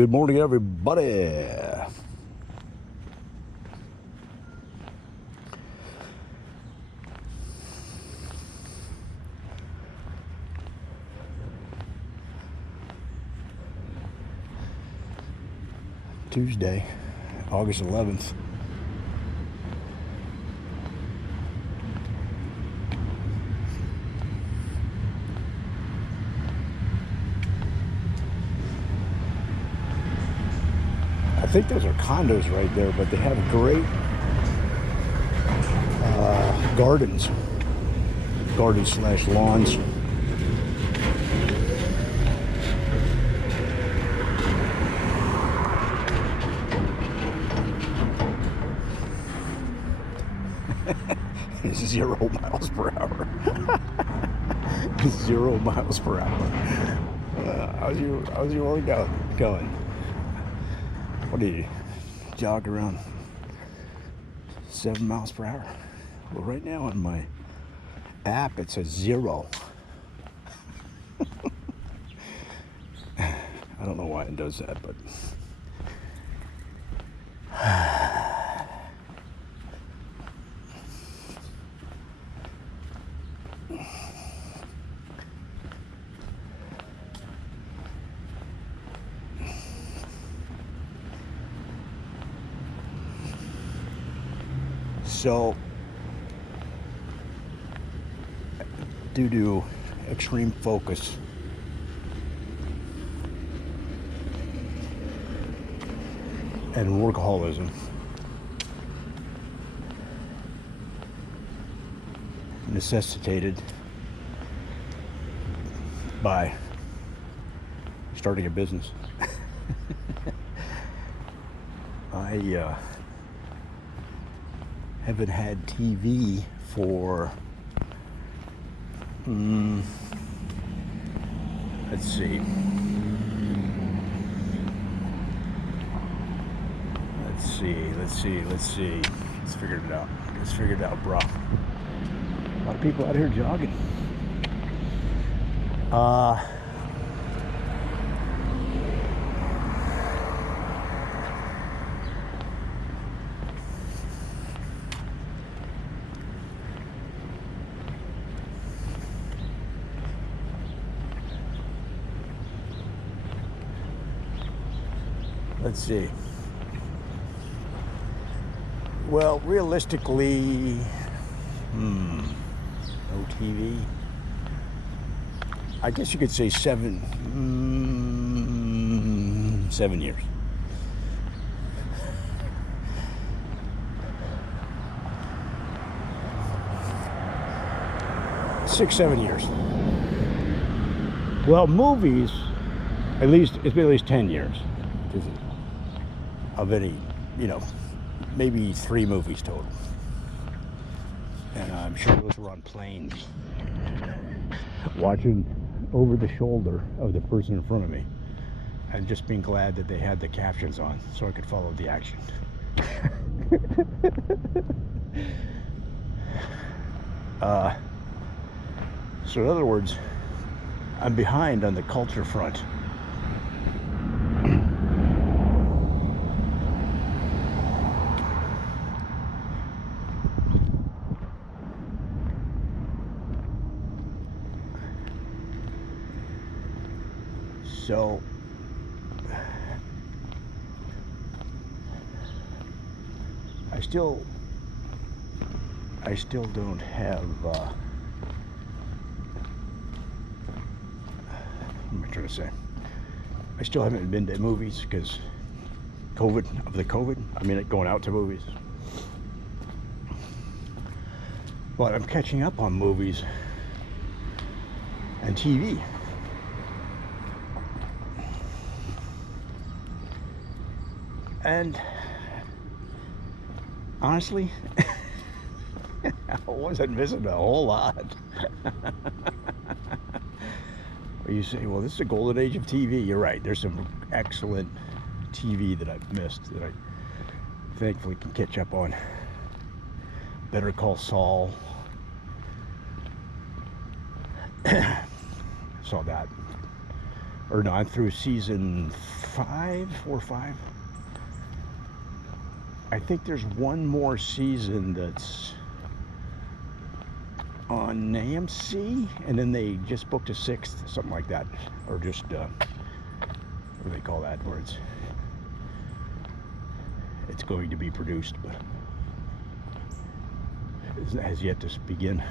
Good morning, everybody. Tuesday, August 11th. I think those are condos right there, but they have great gardens slash lawns. It's 0 miles per hour. 0 miles per hour. How's your workout going? What do you jog around 7 miles per hour? Well, right now on my app it says 0. I don't know why it does that, but so due to extreme focus and workaholism, necessitated by starting a business, I haven't had TV for let's see. Let's figure it out. Let's figure it out, bro. A lot of people out here jogging. Let's see. Well, realistically, no TV. I guess you could say 7 years. Six, 7 years. Well, movies, at least it's been at least 10 years of any, maybe 3 movies total. And I'm sure those were on planes, watching over the shoulder of the person in front of me, and just being glad that they had the captions on so I could follow the action. So in other words, I'm behind on the culture front. So I still don't have what am I trying to say? I still haven't been to movies because COVID. I mean, going out to movies. But I'm catching up on movies and TV. And honestly, I wasn't missing a whole lot. You say, well, this is a golden age of TV. You're right. There's some excellent TV that I've missed that I thankfully can catch up on. Better Call Saul. Saw that. Or no, I'm through season 5 or 5. I think there's one more season that's on AMC, and then they just booked a 6th, something like that, or just what do they call that? Where it's going to be produced, but it has yet to begin.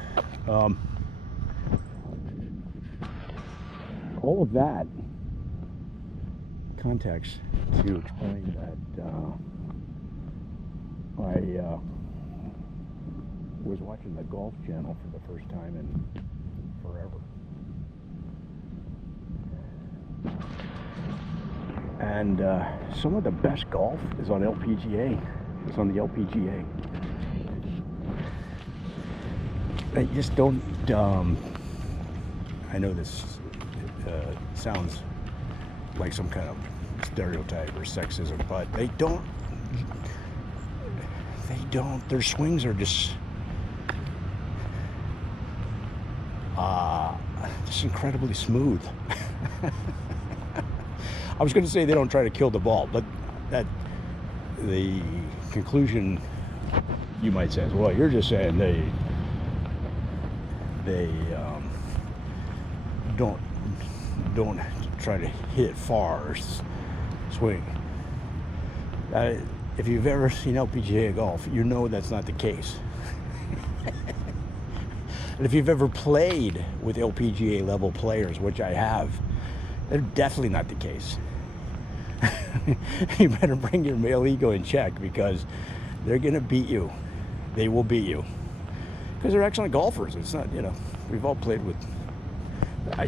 All of that context to explain that I was watching the Golf Channel for the first time in forever. And some of the best golf is on LPGA. It's on the LPGA. I just don't, I know this sounds like some kind of stereotype or sexism, but they don't, their swings are just incredibly smooth. I was going to say they don't try to kill the ball, but that the conclusion you might say is, well, you're just saying they don't try to hit it far or swing. If you've ever seen LPGA golf, you know that's not the case. And if you've ever played with LPGA level players, which I have, they're definitely not the case. You better bring your male ego in check, because they're gonna beat you. They will beat you. Because they're excellent golfers. It's not, we've all played with, I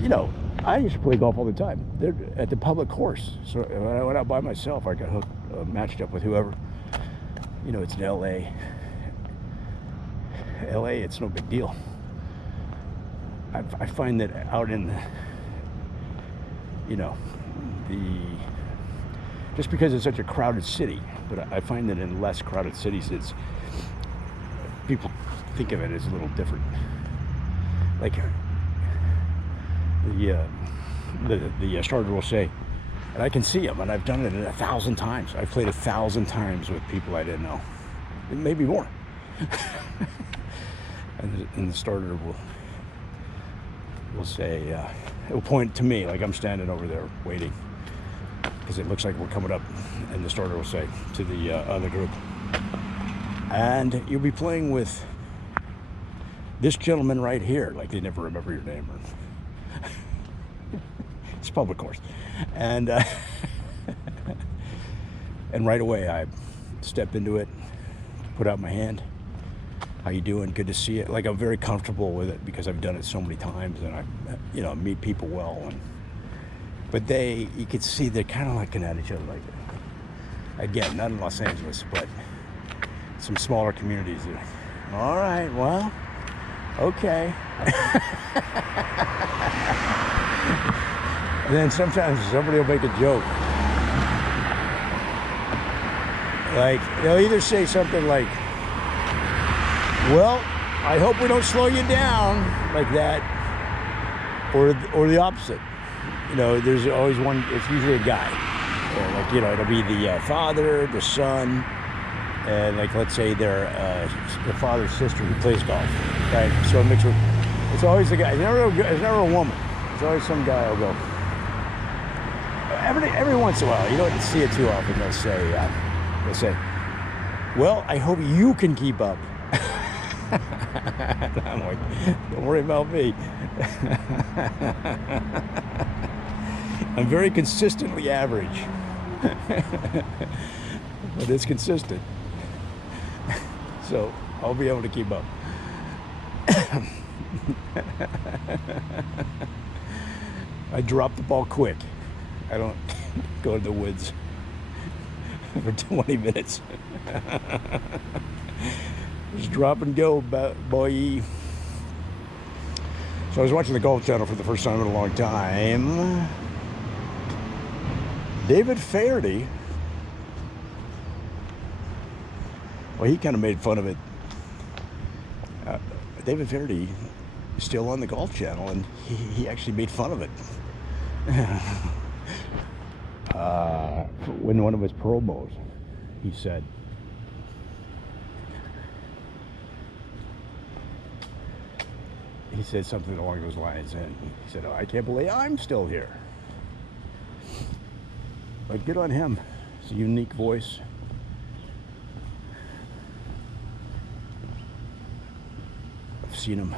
used to play golf all the time. They're at the public course. So when I went out by myself, I got matched up with whoever. It's in LA. LA, it's no big deal. I find that out in just because it's such a crowded city, but I find that in less crowded cities, people think of it as a little different. Like the starter will say, and I can see them, and I've done it 1,000 times. I've played 1,000 times with people I didn't know, maybe more. and the starter will say, it will point to me like I'm standing over there waiting, because it looks like we're coming up, and the starter will say to the other group, and you'll be playing with this gentleman right here. Like, they never remember your name. It's a public course. And and right away I step into it, put out my hand. How you doing? Good to see you. Like, I'm very comfortable with it because I've done it so many times, and I meet people well. But you could see they're kind of looking at each other like that. Again, not in Los Angeles, but some smaller communities. All right, well, okay. And then sometimes somebody will make a joke. Like, they'll either say something like, well, I hope we don't slow you down, like that, or the opposite. There's always one. It's usually a guy. It'll be the father, the son, and let's say they're the father's sister who plays golf, right? So it's always the guy. It's never a woman. It's always some guy will go. Every once in a while, you don't see it too often. They'll say, well, I hope you can keep up. I'm like, don't worry about me. I'm very consistently average. But it's consistent. So I'll be able to keep up. I drop the ball quick. I don't go to the woods for 20 minutes. Just drop and go, boy. So I was watching the Golf Channel for the first time in a long time. David Fairdy, well, he kind of made fun of it. David Fairdy is still on the Golf Channel, and he actually made fun of it. When one of his promos, he said, something along those lines, and he said, "Oh, I can't believe I'm still here." But good on him. It's a unique voice. I've seen him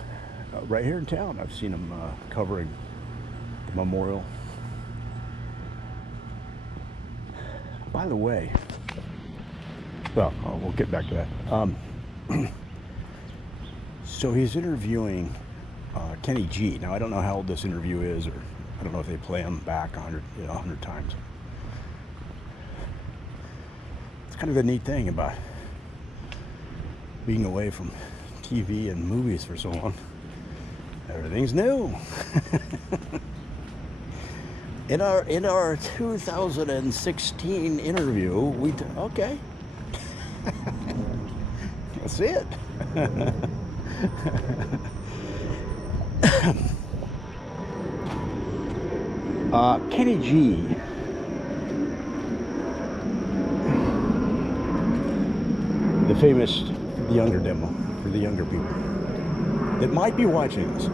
right here in town. I've seen him covering the memorial. By the way, well, we'll get back to that. So he's interviewing Kenny G. Now, I don't know how old this interview is, or I don't know if they play him back 100 times. It's kind of the neat thing about being away from TV and movies for so long. Everything's new. In our 2016 interview, okay. That's it. Kenny G. The famous The Younger demo for the younger people that might be watching this.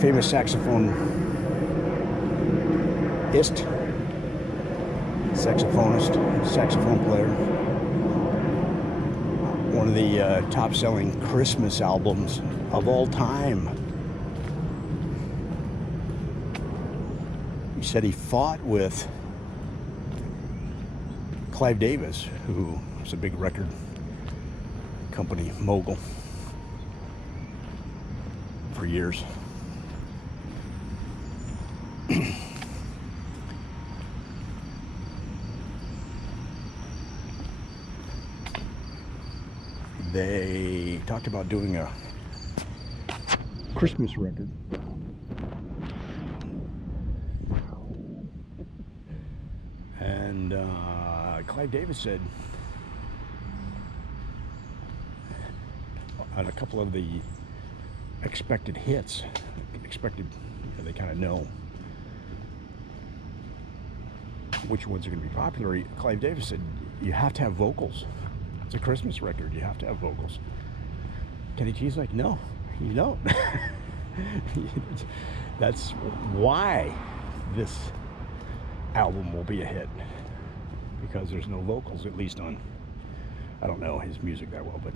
Famous saxophonist, saxophone player. One of the top-selling Christmas albums of all time. He said he fought with Clive Davis, who was a big record company mogul for years. They talked about doing a Christmas record. And Clive Davis said on a couple of the expected hits, they kind of know which ones are going to be popular. Clive Davis said, you have to have vocals. It's a Christmas record. You have to have vocals. Kenny G's like, no, you don't. That's why this album will be a hit, because there's no vocals, at least on, I don't know his music that well, but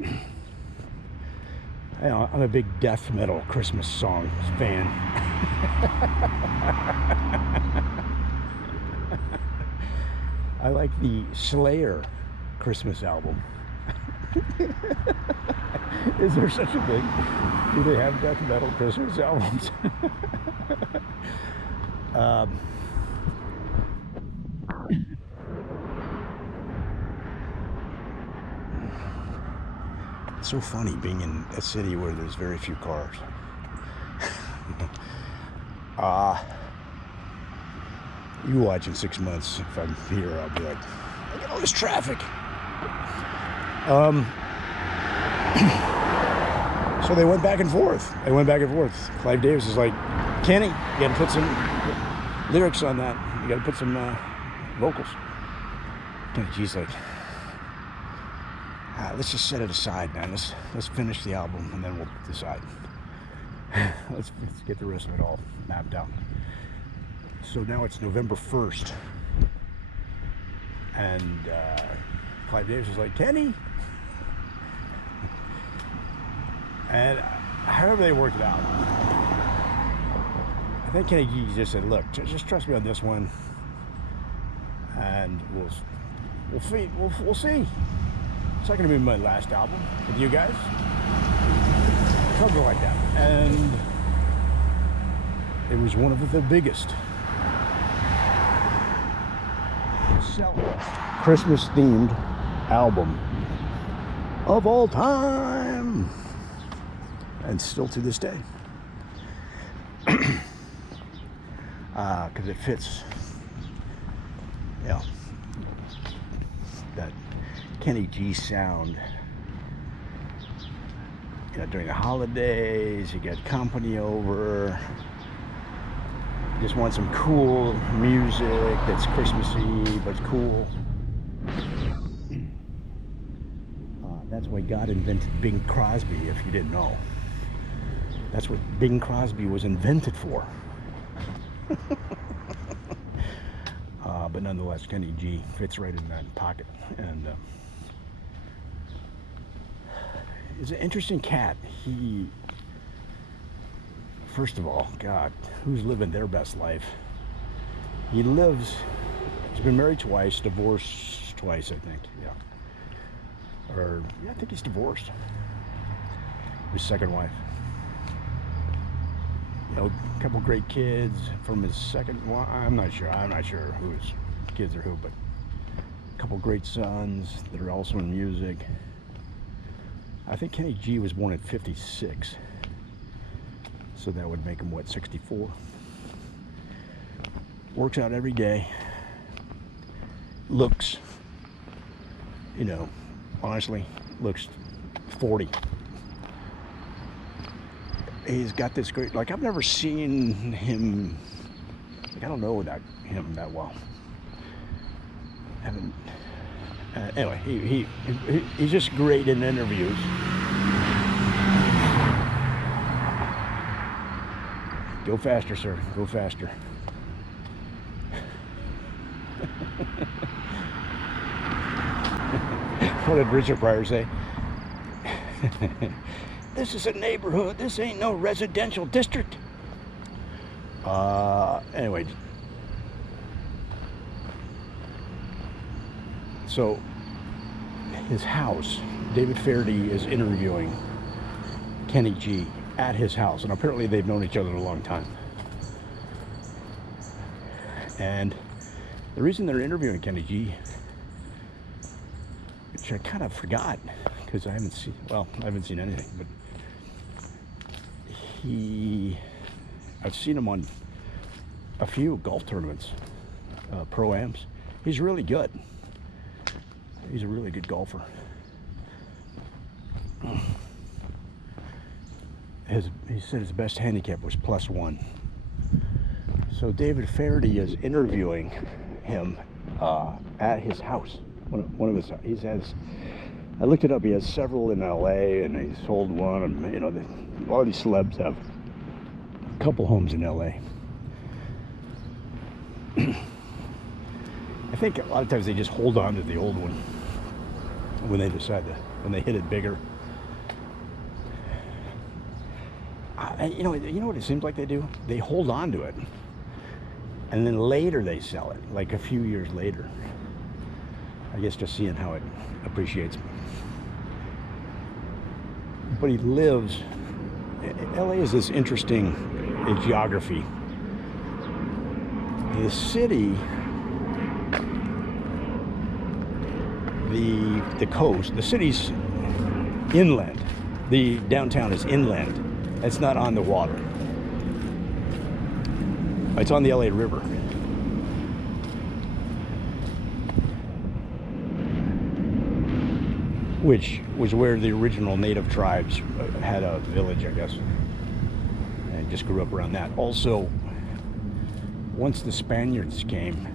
you know, I'm a big death metal Christmas song fan. I like the Slayer Christmas album. Is there such a thing? Do they have death metal Christmas albums? It's so funny being in a city where there's very few cars. You watch in 6 months. If I'm here, I'll be like, look at all this traffic. So they went back and forth. Clive Davis is like, Kenny, you gotta put some lyrics on that. You gotta put some vocals. Kenny G's like, let's just set it aside, man. Let's finish the album and then we'll decide. let's get the rest of it all mapped out. So now it's November 1st, and Clive Davis is like, Kenny, and however they worked it out, I think Kenny G just said, look, just trust me on this one, and we'll see. It's not going to be my last album with you guys, something like that. And it was one of the biggest Christmas themed album of all time, and still to this day, because it fits, that Kenny G sound during the holidays, you get company over. Just want some cool music that's Christmassy but cool. That's why God invented Bing Crosby, if you didn't know. That's what Bing Crosby was invented for. But nonetheless, Kenny G fits right in that pocket. And he's an interesting cat. He, first of all, God, who's living their best life? He's been married twice, divorced twice, I think, yeah. Or, yeah, I think he's divorced. His second wife. A couple great kids from his second one. I'm not sure whose kids are who, but a couple great sons that are also in music. I think Kenny G was born at 56, so that would make him, what, 64? Works out every day. Looks, honestly, looks 40. He's got this great, I've never seen him, I don't know him that well. Anyway, he's just great in interviews. Go faster, sir, go faster. What did Richard Pryor say? This is a neighborhood. This ain't no residential district. Anyway. So, his house, David Fairdy is interviewing Kenny G at his house. And apparently they've known each other a long time. And the reason they're interviewing Kenny G, which I kind of forgot, because I haven't seen anything, but I've seen him on a few golf tournaments, pro-ams. He's really good. He's a really good golfer. He said his best handicap was +1. So David Fairdy is interviewing him at his house. One of his, I looked it up. He has several in LA, and he sold one. And a lot of these celebs have a couple homes in LA. I think a lot of times they just hold on to the old one when they when they hit it bigger. You know what it seems like they do? They hold on to it, and then later they sell it, like a few years later. I guess just seeing how it appreciates. But he lives, LA is this interesting geography. The city, the coast, the city's inland. The downtown is inland. It's not on the water. It's on the LA River. Which was where the original native tribes had a village, I guess. And just grew up around that. Also, once the Spaniards came,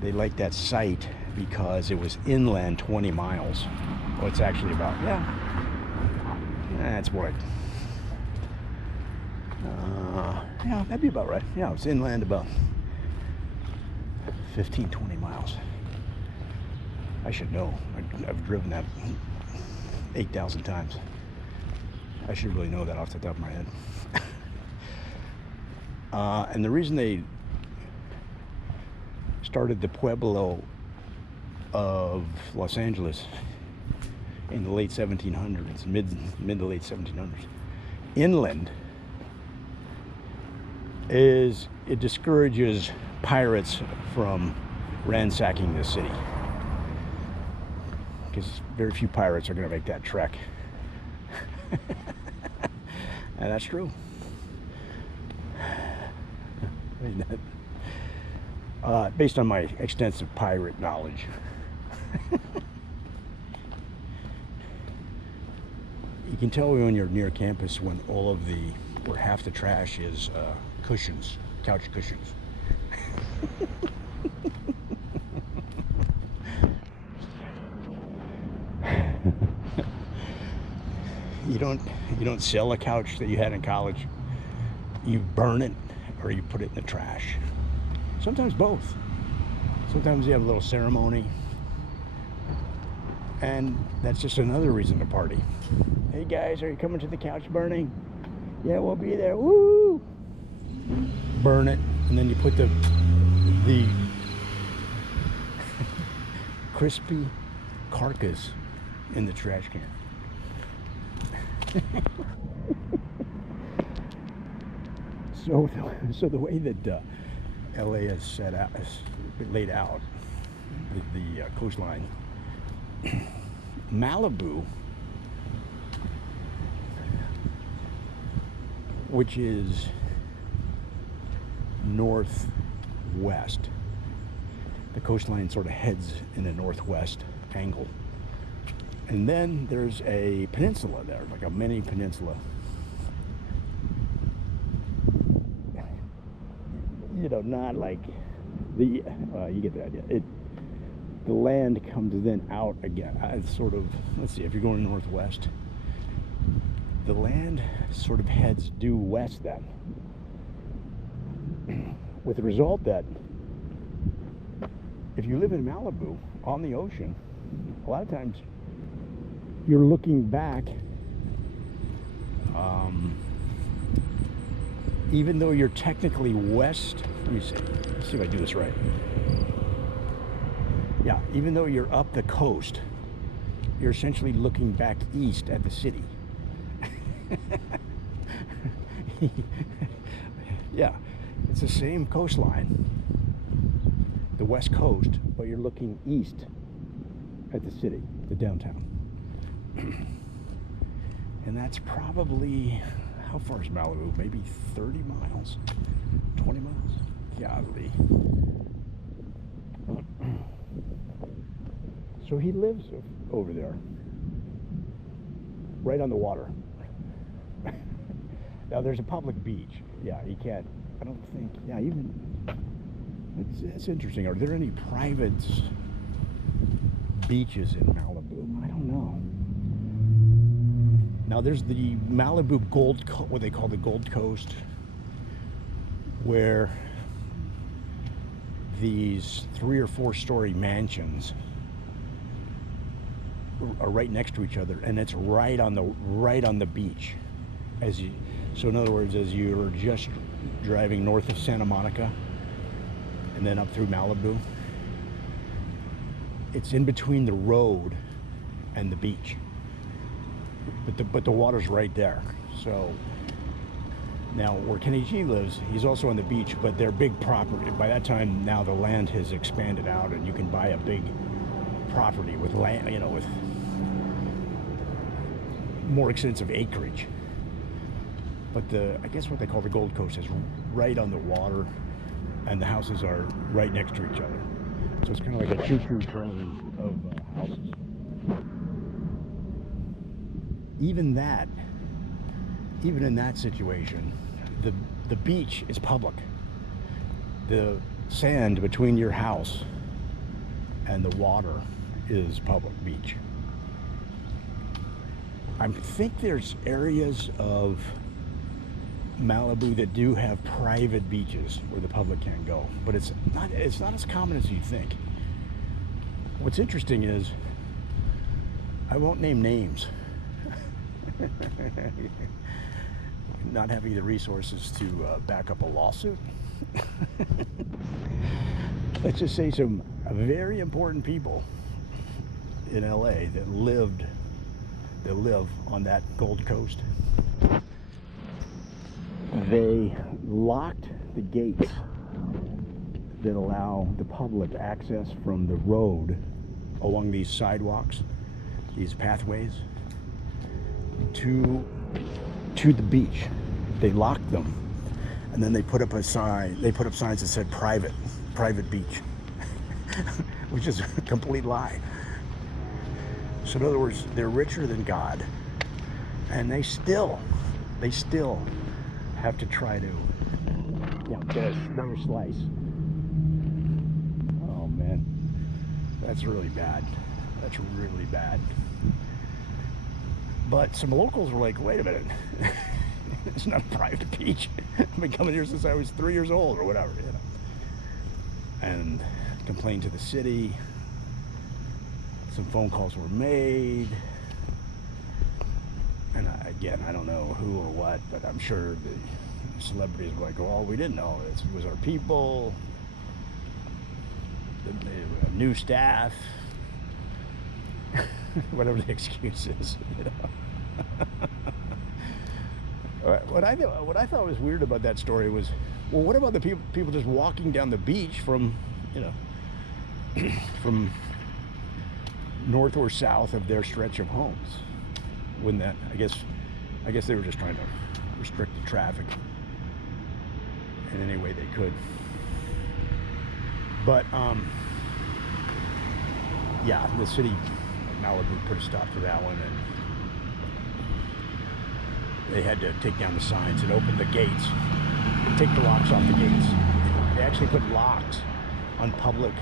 they liked that site because it was inland 20 miles. Well, it's actually about, that's what yeah, that'd be about right. Yeah, it's inland about 15, 20 miles. I should know. I've driven that 8,000 times. I should really know that off the top of my head. And the reason they started the Pueblo of Los Angeles in the late 1700s, mid to late 1700s, inland, is it discourages pirates from ransacking the city. Because very few pirates are going to make that trek. And that's true. Based on my extensive pirate knowledge. You can tell when you're near campus when all of the, or half the trash is cushions, couch cushions. You don't sell a couch that you had in college. You burn it or you put it in the trash. Sometimes both. Sometimes you have a little ceremony. And that's just another reason to party. Hey guys, are you coming to the couch burning? Yeah, we'll be there. Woo! Burn it, and then you put the crispy carcass in the trash can. So the way that LA is set out, is laid out, the coastline, Malibu, which is northwest, the coastline sort of heads in a northwest angle, and then there's a peninsula there, like a mini peninsula. You know, not like the you get the idea. The land comes then out again. It's sort of, let's see, if you're going northwest, the land sort of heads due west then, with the result that if you live in Malibu on the ocean, a lot of times you're looking back, even though you're technically west. Let me see. Let's see if I do this right. Yeah, even though you're up the coast, you're essentially looking back east at the city. Yeah, it's the same coastline, the west coast, but you're looking east at the city, the downtown. And that's probably, how far is Malibu? Maybe 30 miles, 20 miles? Golly. So he lives over there, right on the water. Now there's a public beach. Yeah, he can't, I don't think, yeah, even, it's interesting. Are there any private beaches in Malibu? I don't know. Now there's the Malibu what they call the Gold Coast, where these 3 or 4 story mansions are right next to each other, and it's right on the beach. So in other words, as you're just driving north of Santa Monica and then up through Malibu, it's in between the road and the beach, but the water's right there. So now where Kenny G lives, he's also on the beach, but they're big property. By that time, now the land has expanded out, and you can buy a big property with land, you know, with more extensive acreage. But I guess what they call the Gold Coast is right on the water, and the houses are right next to each other. So it's kind of like a choo-choo train of houses. Even in that situation, the beach is public. The sand between your house and the water is public beach. I think there's areas of Malibu that do have private beaches where the public can't go, but it's not as common as you think. What's interesting is, I won't name names. Not having the resources to back up a lawsuit. Let's just say some very important people in LA that live on that Gold Coast. They locked the gates that allow the public access from the road along these sidewalks, these pathways, to the beach. They locked them, and then they put up a sign. They put up signs that said private beach, which is a complete lie. So in other words, they're richer than God, And they still have to try to, you know, get another slice. Oh man, that's really bad. That's really bad. But some locals were like, wait a minute, it's not a private beach. I've been coming here since I was 3 years old or whatever, you know. And complained to the city. Some phone calls were made. And again, I don't know who or what, but I'm sure the celebrities were like, well, we didn't know. It was our people, the new staff, whatever the excuse is, you know. What I thought was weird about that story was, well, what about the people just walking down the beach from, you know, from north or south of their stretch of homes? Wouldn't that, I guess they were just trying to restrict the traffic in any way they could. But yeah, the city of Malibu put a stop to that one, and they had to take down the signs and open the gates, take the locks off the gates. They actually put locks on public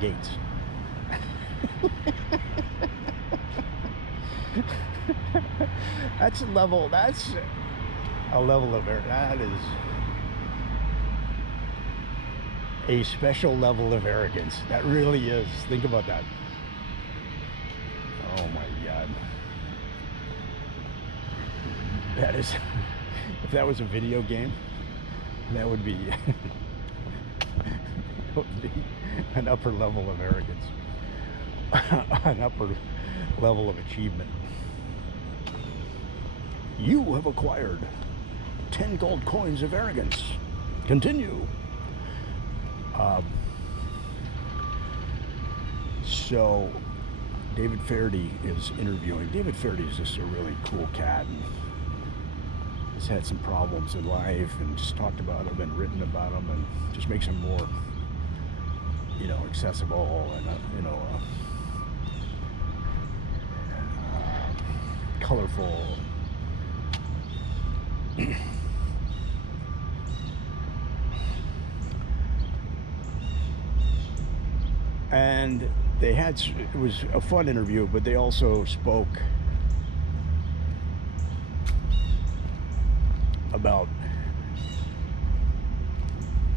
gates. That's a level of arrogance. That is a special level of arrogance. That really is. Think about that. Oh my God. That is, if that was a video game, that would be, an upper level of arrogance. An upper level of achievement. You have acquired 10 gold coins of arrogance. Continue. So David Faraday is interviewing. David Faraday is just a really cool cat, and has had some problems in life, and just talked about them and written about them, and just makes them more, you know, accessible and you know, colorful. And they had, it was a fun interview, but they also spoke about,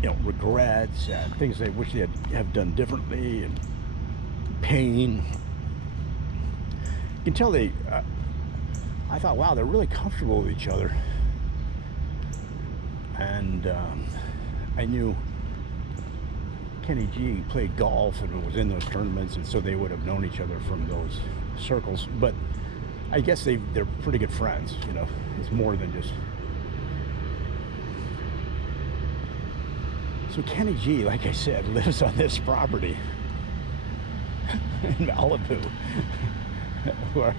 you know, regrets and things they wish they have done differently, and pain. You can tell they, I thought, wow, they're really comfortable with each other. And I knew Kenny G played golf and was in those tournaments, and so they would have known each other from those circles. But I guess they're pretty good friends, you know. It's more than just. So Kenny G, like I said, lives on this property in Malibu, where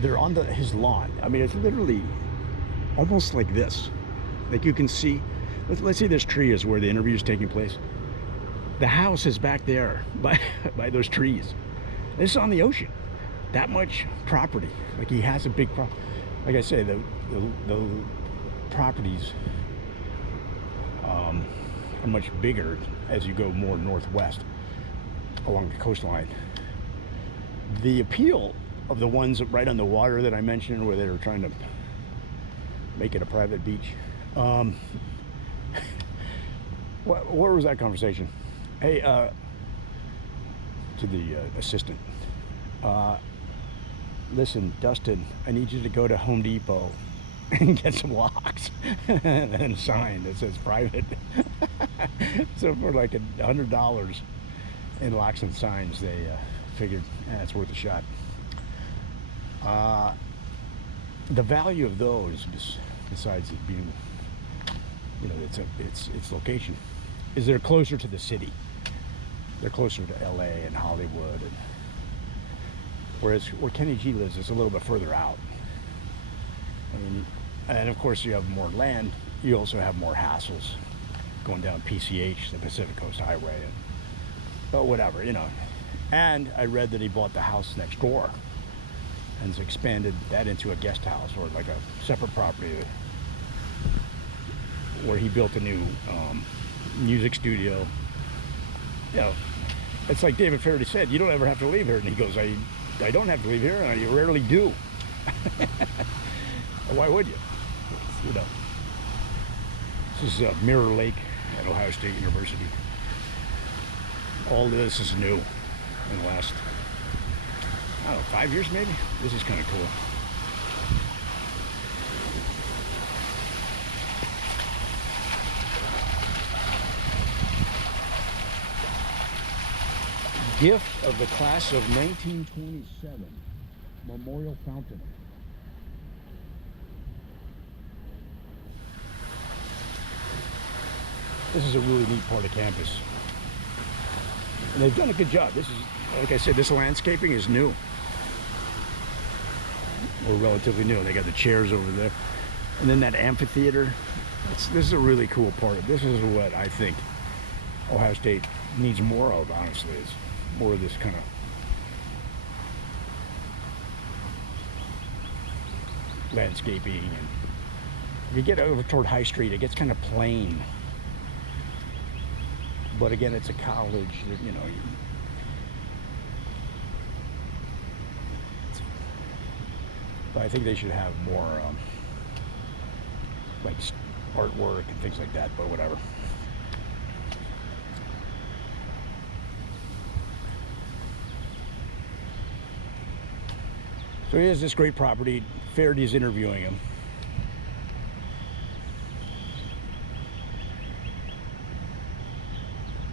they're on his lawn. I mean, it's literally almost like this. Like you can see, let's say this tree is where the interview is taking place. The house is back there by those trees. It's on the ocean. That much property. Like he has a big like I say, the properties are much bigger as you go more northwest along the coastline. The appeal of the ones right on the water that I mentioned, where they were trying to make it a private beach. What was that conversation? Hey, to the assistant. Listen, Dustin, I need you to go to Home Depot and get some locks and a sign that says private. So for like $100 in locks and signs, they figured it's worth a shot. The value of those, besides it being, you know, its location, is they're closer to the city. They're closer to LA and Hollywood, and whereas where Kenny G lives is a little bit further out. I mean, and of course you have more land. You also have more hassles going down PCH, the Pacific Coast Highway, but whatever, you know. And I read that he bought the house next door, and has expanded that into a guest house or like a separate property where he built a new music studio. You know, it's like David Faraday said, you don't ever have to leave here. And he goes, I don't have to leave here, and I rarely do. Why would you? You know. This is Mirror Lake at Ohio State University. All of this is new in the last, I don't know, 5 years maybe? This is kind of cool. Gift of the class of 1927, Memorial Fountain. This is a really neat part of campus. And they've done a good job. This is, like I said, this landscaping is new. Or relatively new. They got the chairs over there. And then that amphitheater. This is a really cool part. This is what I think Ohio State needs more of, honestly. It's more of this kind of landscaping. And if you get over toward High Street, it gets kind of plain. But again, it's a college, you know. But I think they should have more, like artwork and things like that. But whatever. So he has this great property. Faraday's interviewing him.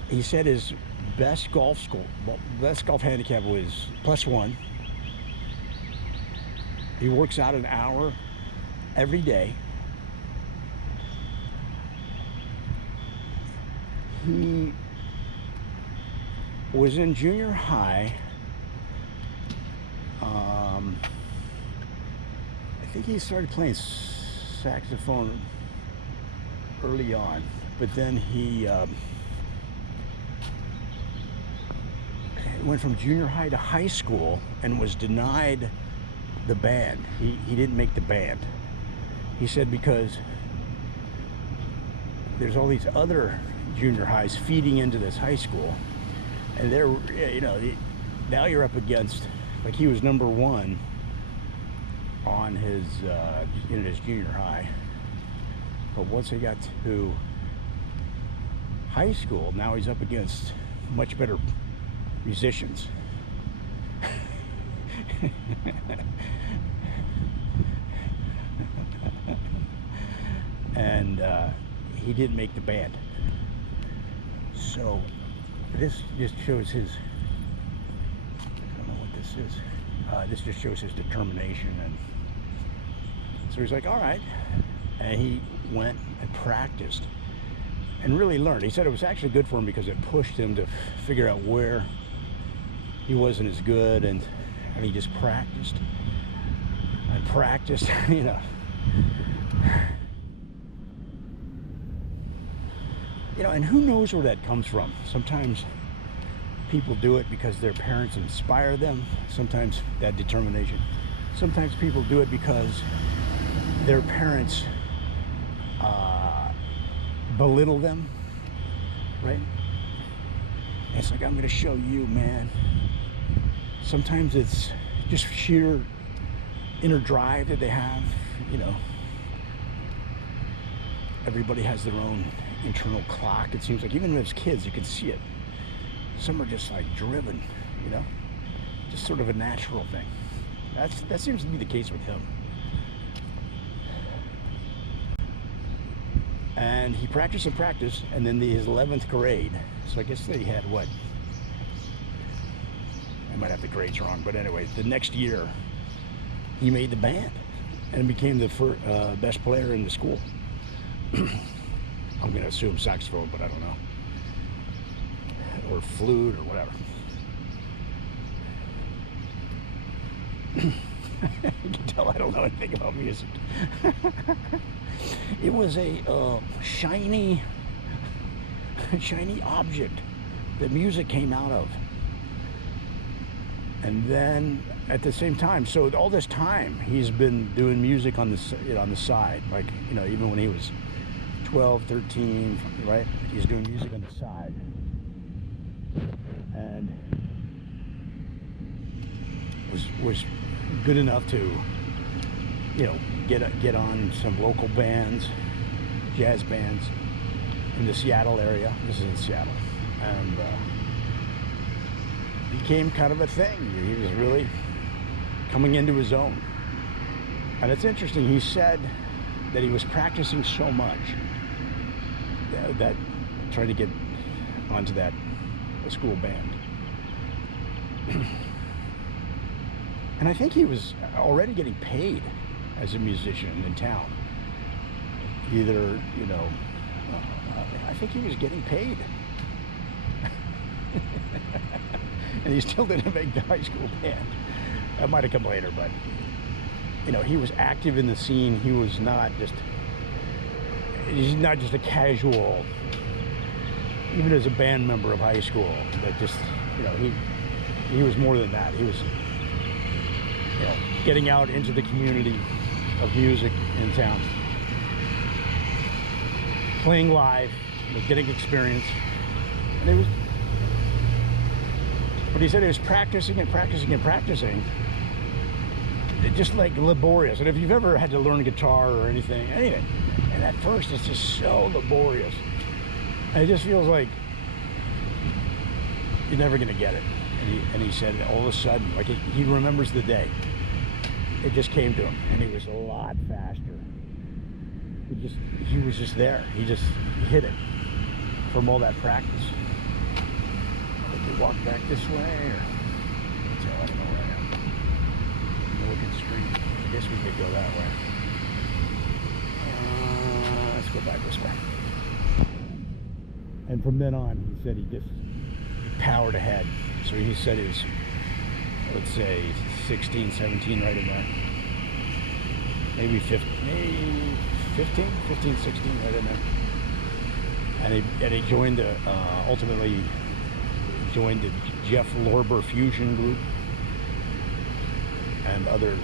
He said his best golf handicap was +1. He works out an hour every day. He was in junior high. I think he started playing saxophone early on, but then he went from junior high to high school and was denied the band. He didn't make the band. He said because there's all these other junior highs feeding into this high school, and they're, you know, now you're up against, like, he was #1 on his in his junior high, but once he got to high school, now he's up against much better musicians. And he didn't make the band. So this just shows his, I don't know what this is. This just shows his determination. And so he's like, all right. And he went and practiced and really learned. He said it was actually good for him because it pushed him to figure out where he wasn't as good, and he just practiced and practiced, you know. You know, and who knows where that comes from? Sometimes people do it because their parents inspire them. Sometimes that determination. Sometimes people do it because their parents belittle them, right? And it's like, I'm going to show you, man. Sometimes it's just sheer inner drive that they have, you know. Everybody has their own internal clock. It seems like even as kids, you can see it. Some are just like driven, you know, just sort of a natural thing. That seems to be the case with him. And he practiced and practiced, and then his 11th grade. So I guess they had what? I might have the grades wrong, but anyway, the next year he made the band and became the best player in the school. I'm going to assume saxophone, but I don't know. Or flute or whatever. You can tell I don't know anything about music. It was a shiny object that music came out of. And then at the same time, so all this time he's been doing music on the on the side, like, you know, even when he was 12, 13, right? He's doing music on the side, and was good enough to, you know, get on some local bands, jazz bands in the Seattle area. This is in Seattle, and became kind of a thing. He was really coming into his own. And it's interesting, he said that he was practicing so much that trying to get onto that school band. And I think he was already getting paid as a musician in town. Either, you know, I think he was getting paid. And he still didn't make the high school band. That might have come later, but, you know, he was active in the scene. He's not just a casual, even as a band member of high school, but just, you know, he was more than that. He was, you know, getting out into the community of music in town, playing live, you know, getting experience. And it was, but he said he was practicing and practicing and practicing. It's just like laborious. And if you've ever had to learn guitar or anything, and at first it's just so laborious. And it just feels like you're never gonna get it. And he said all of a sudden, like he remembers the day. It just came to him, and he was a lot faster. He was just there. He just hit it from all that practice. Like, we walk back this way, or I don't know where I am. Looking street. I guess we could go that way. Let's go back this way. And from then on, he said he just powered ahead. So he said he was, let's say, 16, 17, right in there. Maybe 15, 16, right in there. And he joined the, ultimately joined the Jeff Lorber Fusion group and other,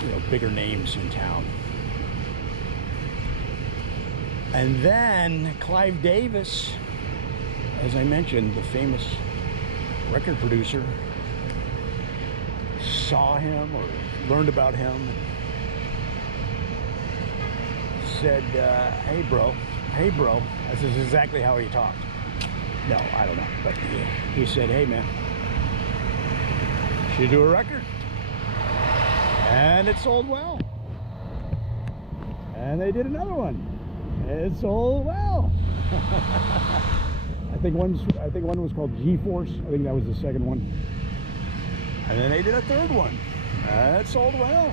you know, bigger names in town. And then Clive Davis, as I mentioned, the famous record producer, saw him or learned about him, and said, hey bro, this is exactly how he talked. No, I don't know, but he said, hey man, should do a record. And it sold well. And they did another one. It sold well. I think one was called G-Force. I think that was the second one. And then they did a third one. It sold well.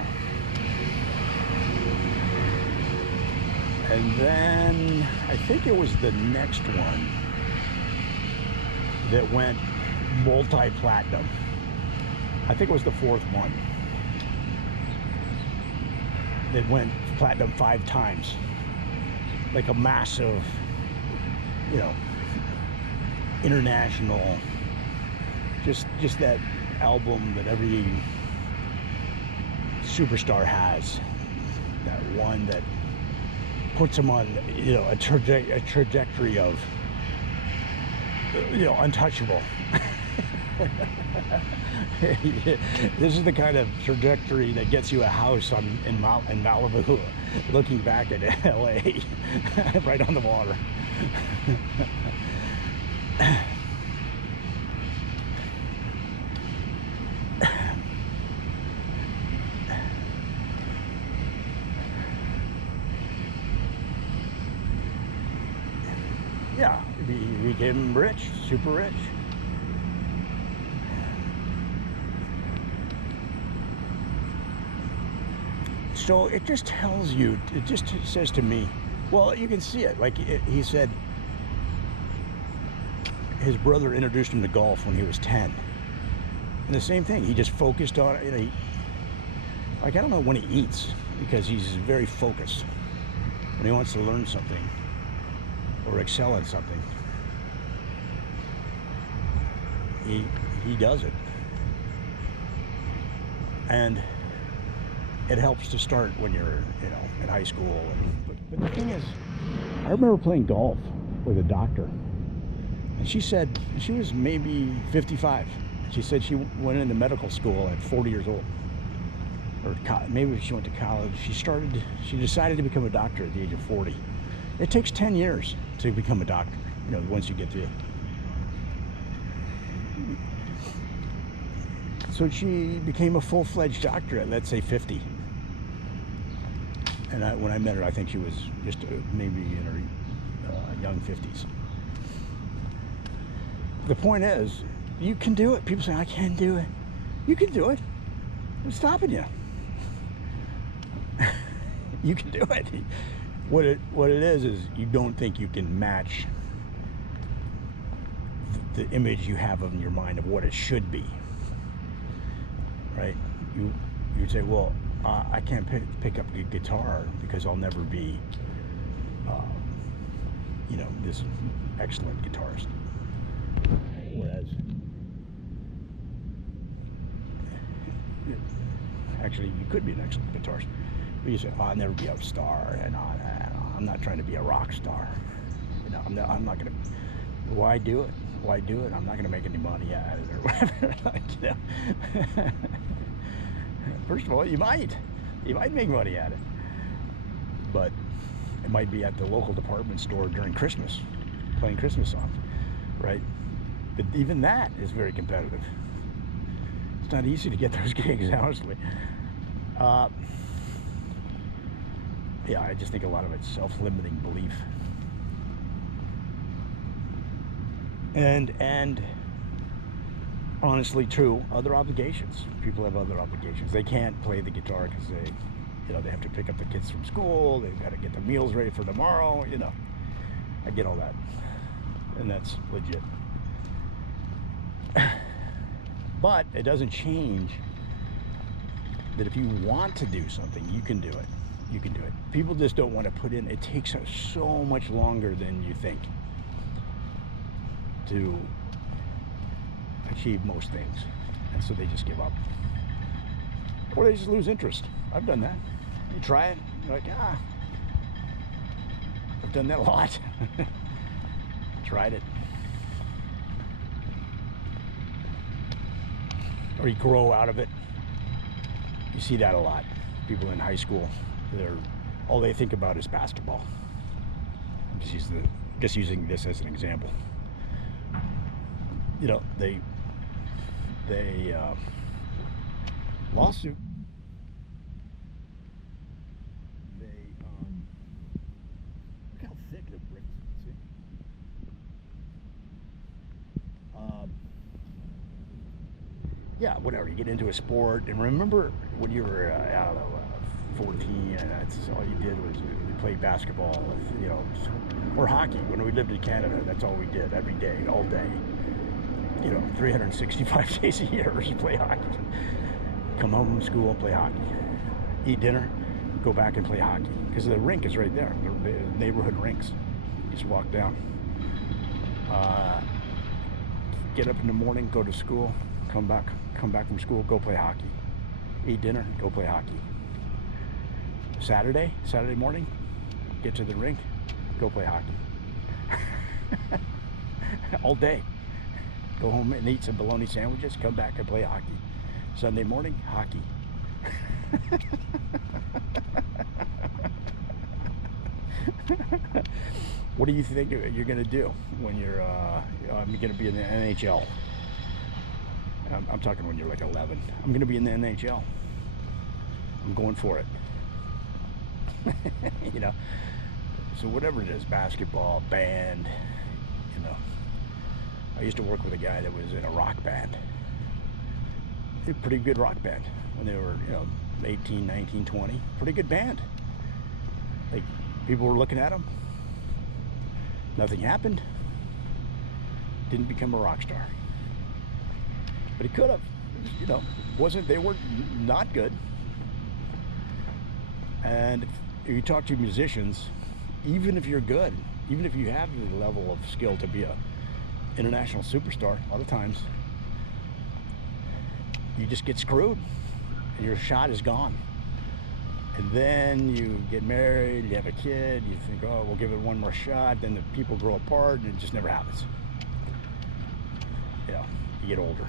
And then I think it was the next one that went multi-platinum. I think it was the fourth one that went platinum 5 times. Like a massive, you know, international, just that album that every superstar has, that one that puts them on, you know, a trajectory of, you know, untouchable. This is the kind of trajectory that gets you a house in Malibu, looking back at LA, right on the water. Yeah, he became rich, super rich. So it just tells you, it just says to me, well, you can see it. Like he said, his brother introduced him to golf when he was 10. And the same thing, he just focused on it. You know, like, I don't know when he eats, because he's very focused when he wants to learn something or excel at something. he does it. And it helps to start when you're, you know, in high school. But the thing is, I remember playing golf with a doctor, and she said she was maybe 55. She said she went into medical school at 40 years old, or maybe she went to college. She decided to become a doctor at the age of 40. It takes 10 years to become a doctor, you know, once you get to. So she became a full-fledged doctor at, let's say, 50. And when I met her, I think she was just maybe in her young 50s. The point is, you can do it. People say, I can't do it. You can do it. What's stopping you? You can do it. What it is you don't think you can match the image you have in your mind of what it should be. Right? You'd say, well, I can't pick up a guitar because I'll never be, you know, this excellent guitarist. Whereas, actually, you could be an excellent guitarist. But you say, oh, I'll never be a star, and I'm not trying to be a rock star. You know, I'm not going to. Why do it? Why do it? I'm not going to make any money out of it or whatever. Like, you know. First of all, you might make money at it, but it might be at the local department store during Christmas, playing Christmas songs, right? But even that is very competitive. It's not easy to get those gigs, honestly. Yeah, I just think a lot of it's self-limiting belief. And honestly, true, other obligations. People have other obligations. They can't play the guitar because they have to pick up the kids from school. They've got to get the meals ready for tomorrow. You know, I get all that, and that's legit. But it doesn't change that if you want to do something, you can do it. You can do it. People just don't want to put in. It takes so much longer than you think to achieve most things, and so they just give up, or they just lose interest. I've done that. You try it, you're like, I've done that a lot. Tried it. Or you grow out of it. You see that a lot. People in high school, all they think about is basketball. I'm just using this as an example. You know, they lawsuit. Look how thick the bricks. See? Yeah, whatever. You get into a sport, and remember when you were, I don't know, 14, and that's all you did was play basketball, you know, or hockey. When we lived in Canada, that's all we did every day, all day. You know, 365 days a year, just play hockey. Come home from school, play hockey. Eat dinner, go back and play hockey. Because the rink is right there, the neighborhood rinks. Just walk down. Get up in the morning, go to school, come back from school, go play hockey. Eat dinner, go play hockey. Saturday morning, get to the rink, go play hockey. All day. Go home and eat some bologna sandwiches, come back and play hockey. Sunday morning, hockey. What do you think you're going to do when you're going to be in the NHL? I'm talking when you're like 11. I'm going to be in the NHL. I'm going for it. You know, so whatever it is, basketball, band, you know. I used to work with a guy that was in a rock band. A pretty good rock band when they were, you know, 18, 19, 20. Pretty good band. Like, people were looking at him. Nothing happened. Didn't become a rock star. But he could have. You know, they were not good. And if you talk to musicians, even if you're good, even if you have the level of skill to be a international superstar, a lot of times you just get screwed and your shot is gone. And then you get married, you have a kid, you think, oh, we'll give it one more shot. Then the people grow apart and it just never happens. You know, you get older.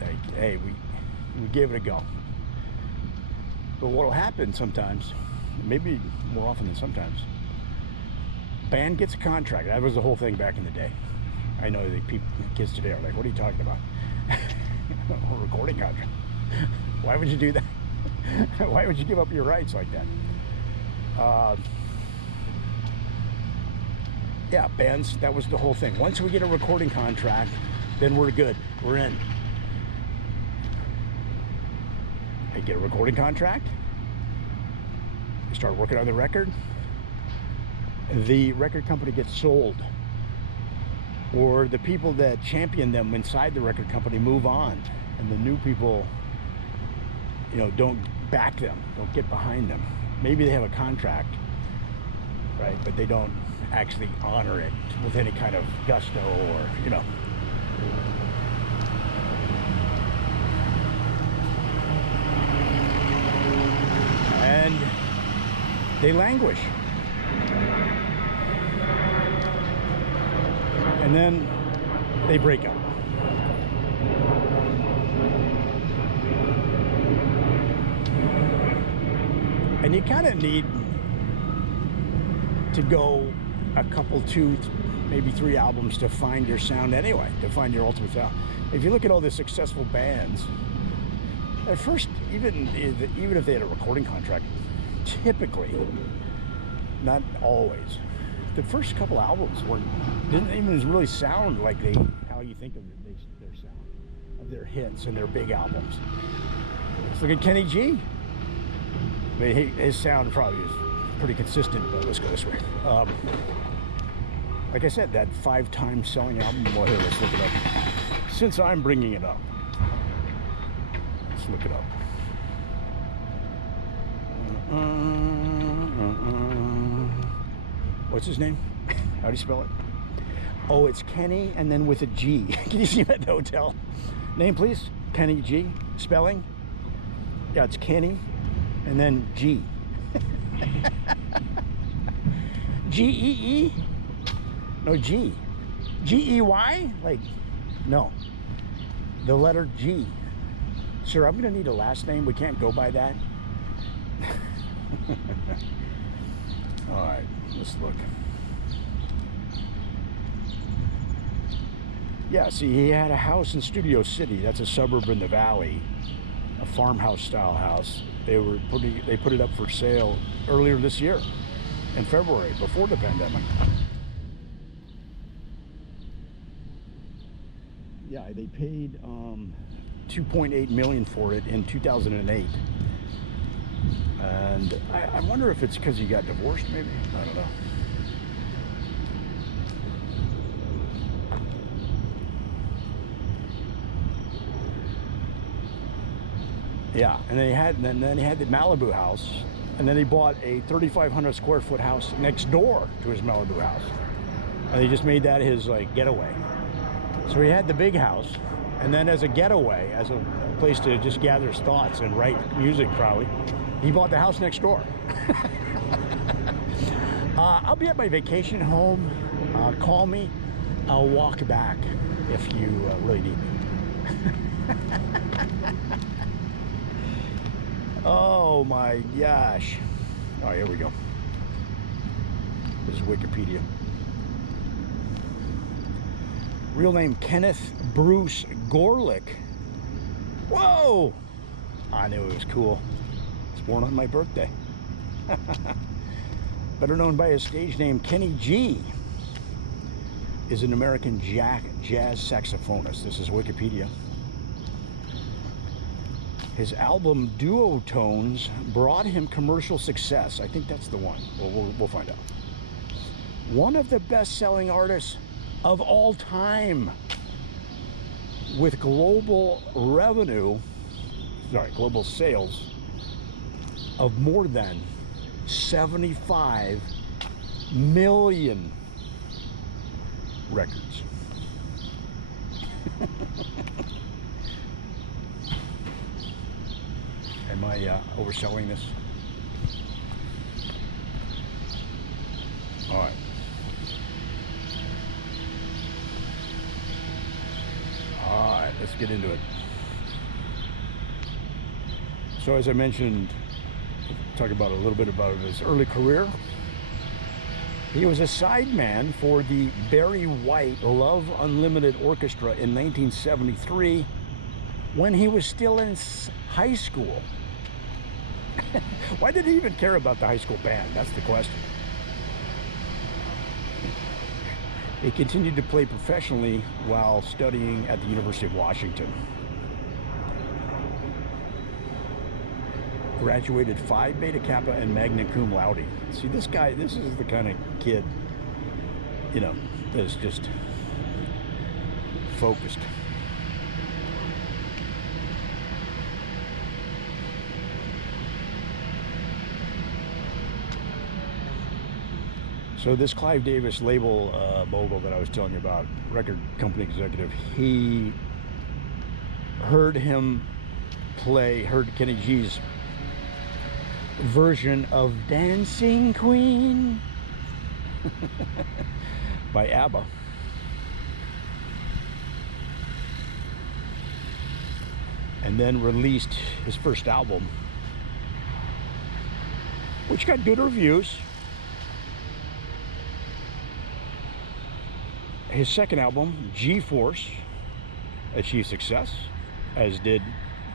Like, hey, we gave it a go. But what will happen sometimes, maybe more often than sometimes, band gets a contract. That was the whole thing back in the day. I know the kids today are like, what are you talking about? A recording contract. Why would you do that? Why would you give up your rights like that? Yeah, bands, that was the whole thing. Once we get a recording contract, then we're good. We're in. They get a recording contract. They start working on the record. The record company gets sold. Or the people that champion them inside the record company move on. And the new people, you know, don't back them, don't get behind them. Maybe they have a contract, right? But they don't actually honor it with any kind of gusto or, you know. And they languish. And then they break up. And you kind of need to go a couple, 2, maybe 3 albums to find your sound anyway, to find your ultimate sound. If you look at all the successful bands, at first, even if they had a recording contract, typically, not always, the first couple albums didn't even really sound like how you think of their sound, of their hits and their big albums. Let's look at Kenny G. I mean, his sound probably is pretty consistent, but let's go this way. Like I said, that 5-time selling album, well, here, let's look it up. Since I'm bringing it up, let's look it up. What's his name? How do you spell it? Oh, it's Kenny and then with a G. Can you see him at the hotel? Name, please? Kenny G. Spelling? Yeah, it's Kenny and then G. G-E-E? No, G. G-E-Y? Like, no. The letter G. Sir, I'm going to need a last name. We can't go by that. All right, let's look. Yeah, see, he had a house in Studio City. That's a suburb in the valley, a farmhouse style house. They put it up for sale earlier this year in February, before the pandemic. Yeah, they paid $2.8 million for it in 2008. And I wonder if it's because he got divorced, maybe. I don't know. Yeah, and then he had the Malibu house, and then he bought a 3,500 square foot house next door to his Malibu house, and he just made that his like getaway. So he had the big house, and then as a getaway, as a place to just gather his thoughts and write music, probably, he bought the house next door. I'll be at my vacation home. Call me. I'll walk back if you really need me. Oh my gosh. Oh, here we go. This is Wikipedia. Real name Kenneth Bruce Gorlick. Whoa! I knew it was cool. It's born on my birthday. Better known by his stage name, Kenny G, is an American jazz saxophonist. This is Wikipedia. His album Duo Tones brought him commercial success. I think that's the one. We'll find out. One of the best-selling artists of all time, with global sales of more than 75 million records. Am I overselling this? All right. All right, let's get into it. So as I mentioned, talk about a little bit about his early career. He was a sideman for the Barry White Love Unlimited Orchestra in 1973 when he was still in high school. Why did he even care about the high school band? That's the question. He continued to play professionally while studying at the University of Washington. Graduated Phi Beta Kappa and Magna Cum Laude. See, this guy, this is the kind of kid, you know, that is just focused. So this Clive Davis label mogul that I was telling you about, record company executive, he heard Kenny G's version of Dancing Queen by ABBA. And then released his first album, which got good reviews. His second album, G-Force, achieved success, as did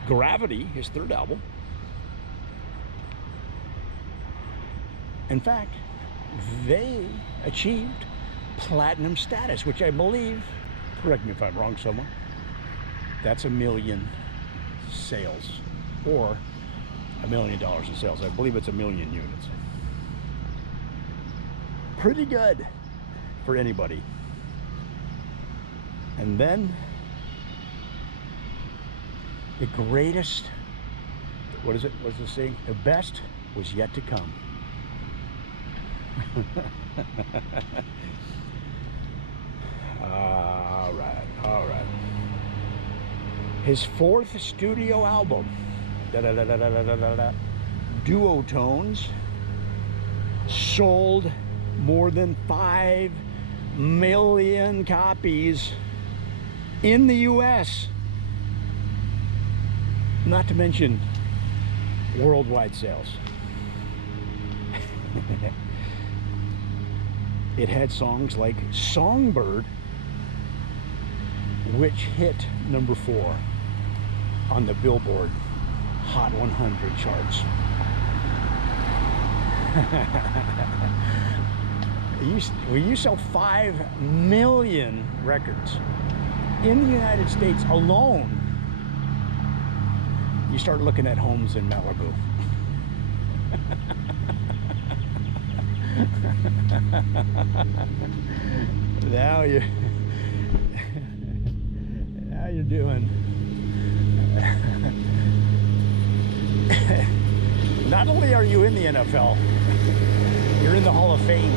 Gravity, his third album. In fact, they achieved platinum status, which I believe, correct me if I'm wrong, someone, that's 1 million sales, or $1 million in sales. I believe it's 1 million units. Pretty good for anybody. And then the greatest, what is it? What's the saying? The best was yet to come. All right. His fourth studio album, Duotones, sold more than 5 million copies in the US, not to mention worldwide sales. It had songs like Songbird, which hit number 4 on the Billboard Hot 100 charts. When you sell 5 million records in the United States alone, you start looking at homes in Malibu. Now you're doing. Not only are you in the NFL, you're in the Hall of Fame.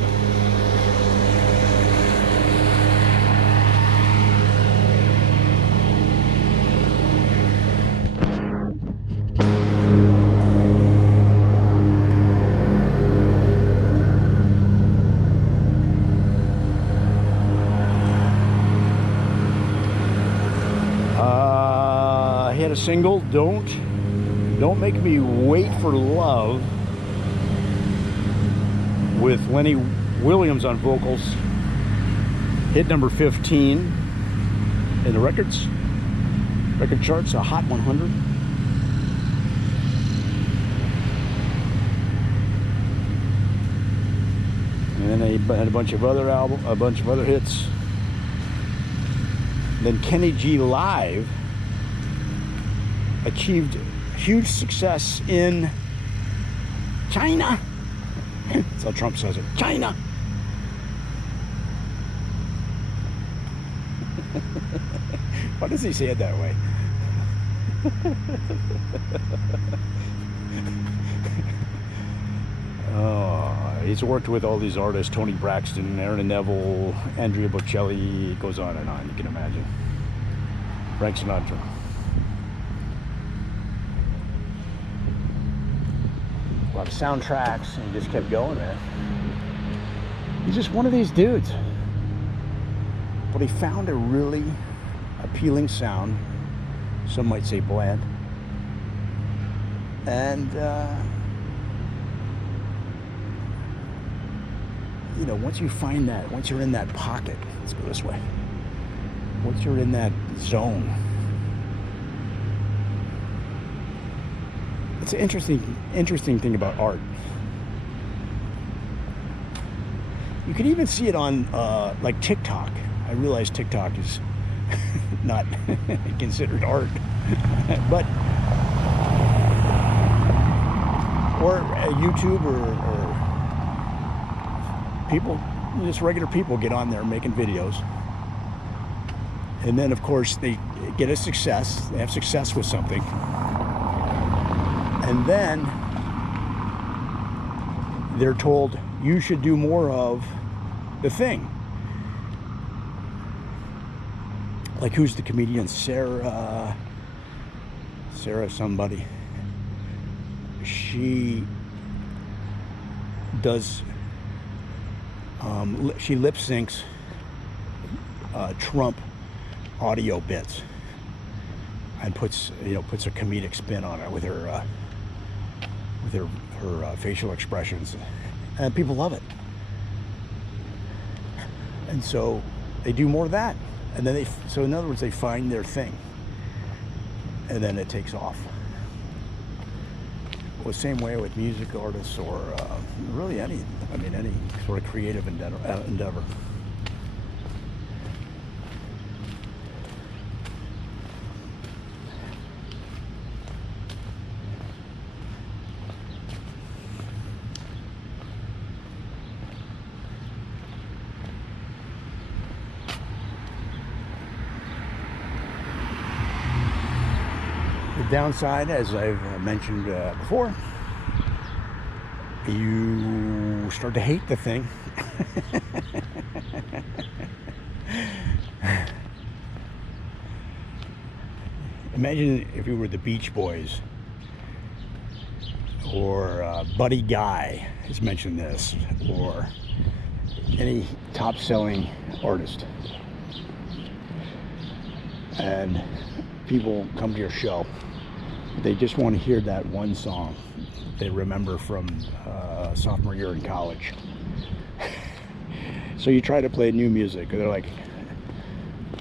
He had a single, Don't Make Me Wait for Love, with Lenny Williams on vocals. Hit number 15 in the record charts, a Hot 100. And then they had a bunch of other hits. Then Kenny G Live achieved huge success in China. That's how Trump says it, China. Why does he say it that way? He's worked with all these artists, Tony Braxton, Aaron Neville, Andrea Bocelli, it goes on, you can imagine. Frank Sinatra. lot of soundtracks, and he just kept going, man. He's just one of these dudes. But he found a really appealing sound. Some might say bland. And, you know, once you find that, once you're in that pocket, let's go this way. Once you're in that zone, it's an interesting thing about art. You can even see it on like TikTok. I realize TikTok is not considered art, but or YouTube or people, just regular people get on there making videos, and then of course they get a success. They have success with something, and then they're told you should do more of the thing. Like, who's the comedian? Sarah somebody. She does, she lip syncs Trump audio bits and puts a comedic spin on it with her facial expressions, and people love it. And so they do more of that. And then so in other words, they find their thing, and then it takes off. Well, same way with music artists, or really any sort of creative endeavor. Downside, as I've mentioned before, you start to hate the thing. Imagine if you were the Beach Boys, or Buddy Guy has mentioned this, or any top-selling artist, and people come to your show. They just want to hear that one song they remember from sophomore year in college. So you try to play new music, and they're like,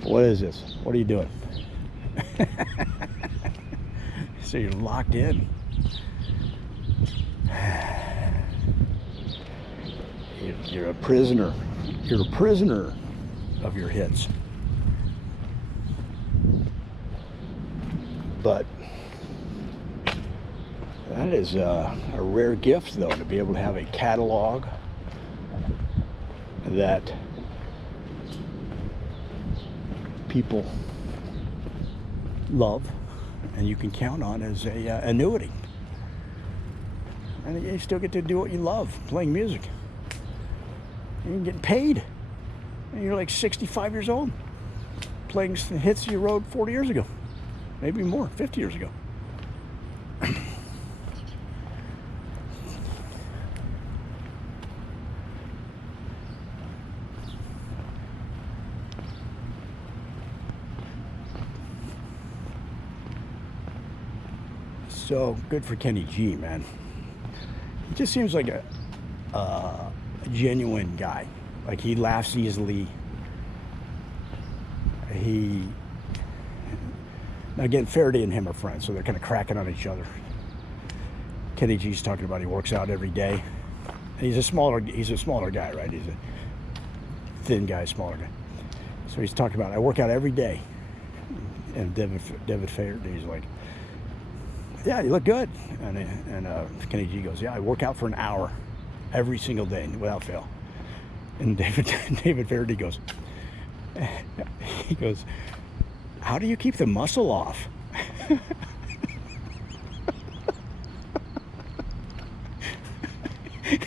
what is this? What are you doing? So you're locked in. You're a prisoner. You're a prisoner of your hits. But that is a rare gift, though, to be able to have a catalog that people love and you can count on as a annuity. And you still get to do what you love, playing music. You're getting paid. And you're like 65 years old, playing hits you wrote 40 years ago. Maybe more, 50 years ago. So good for Kenny G, man. He just seems like a genuine guy. Like, he laughs easily. Now again, Faraday and him are friends, so they're kind of cracking on each other. Kenny G's talking about he works out every day. And he's a smaller guy, right? He's a thin guy, smaller guy. So he's talking about, I work out every day. And David Faraday's like, yeah, you look good. And Kenny G goes, yeah, I work out for an hour every single day without fail. And David Faraday goes, he goes, how do you keep the muscle off?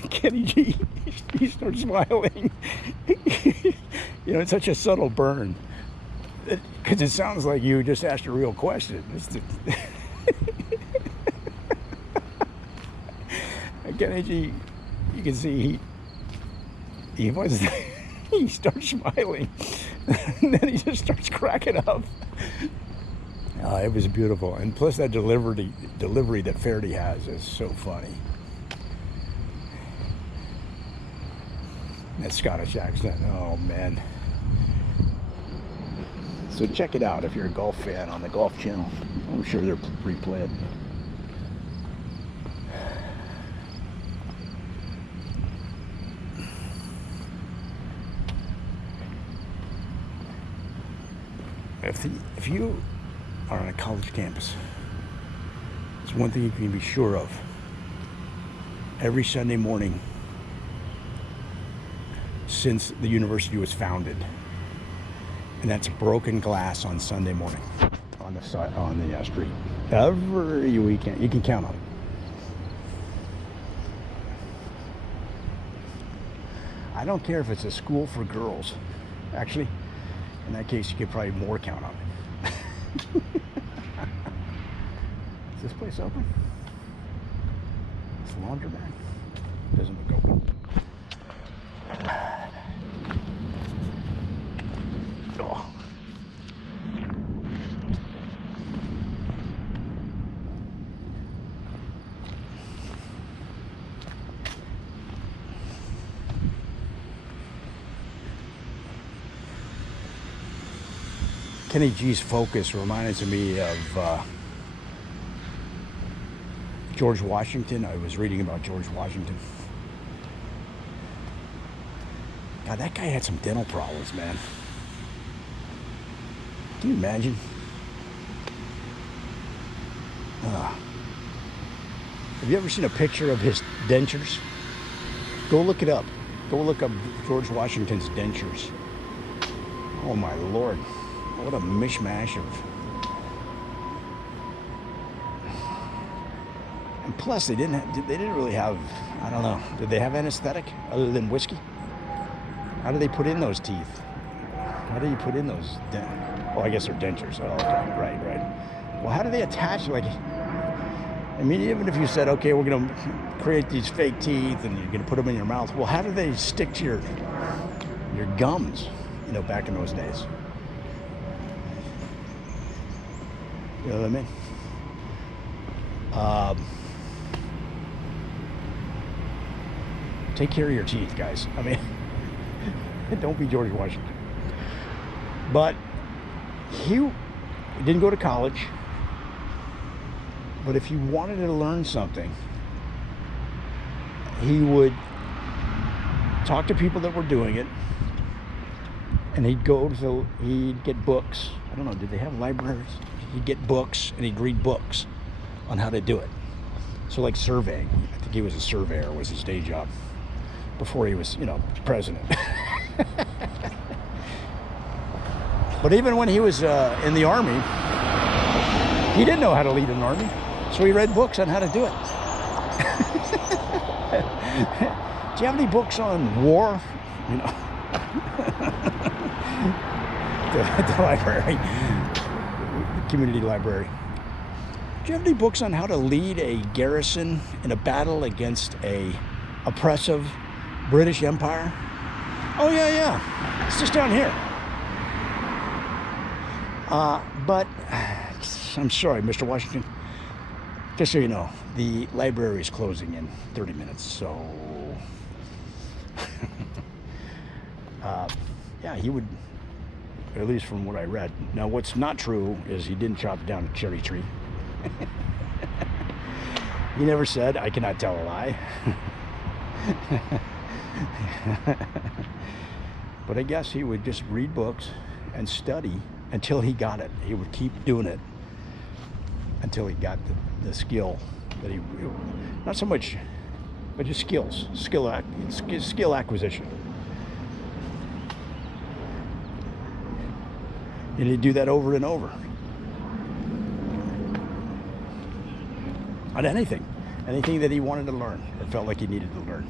Kenny G, he starts smiling. You know, it's such a subtle burn, because it sounds like you just asked a real question. Kenny G, you can see he was he starts smiling, and then he just starts cracking up. It was beautiful, and plus that delivery that Faraday has is so funny. That Scottish accent, oh man. So check it out if you're a golf fan on the Golf Channel. I'm sure they're replayed. If you are on a college campus, it's one thing you can be sure of. Every Sunday morning since the university was founded, and that's broken glass on Sunday morning on the side, on the street. Every weekend, you can count on it. I don't care if it's a school for girls. Actually, in that case, you could probably more count on it. Is this place open? It's a laundromat. Doesn't look open. Oh. Kenny G's focus reminds me of George Washington. I was reading about George Washington. God, that guy had some dental problems, man. Can you imagine? Have you ever seen a picture of his dentures? Go look it up. Go look up George Washington's dentures. Oh my Lord. What a mishmash of... And plus, they didn't really have, I don't know, did they have anesthetic other than whiskey? How do they put in those teeth? How do you put in those? Oh, I guess they're dentures. Oh, okay. Right. Well, how do they attach? Like, I mean, even if you said, okay, we're going to create these fake teeth and you're going to put them in your mouth, well, how do they stick to your gums? You know, back in those days. You know what I mean? Take care of your teeth, guys. I mean, don't be George Washington. But he didn't go to college. But if he wanted to learn something, he would talk to people that were doing it, and he'd get books. I don't know, did they have libraries? He'd get books, and he'd read books on how to do it. So like surveying. I think he was a surveyor, was his day job, before he was, you know, president. But even when he was in the army, he didn't know how to lead an army, so he read books on how to do it. Do you have any books on war? You know, the library, community library. Do you have any books on how to lead a garrison in a battle against a oppressive British Empire? Oh yeah, it's just down here. But I'm sorry, Mr. Washington. Just so you know, the library is closing in 30 minutes, so yeah, he would, at least from what I read. Now, what's not true is he didn't chop down a cherry tree. He never said, "I cannot tell a lie." But I guess he would just read books and study until he got it. He would keep doing it until he got the skill that he, not so much, but just skill acquisition. And he'd do that over and over. On anything that he wanted to learn or felt like he needed to learn.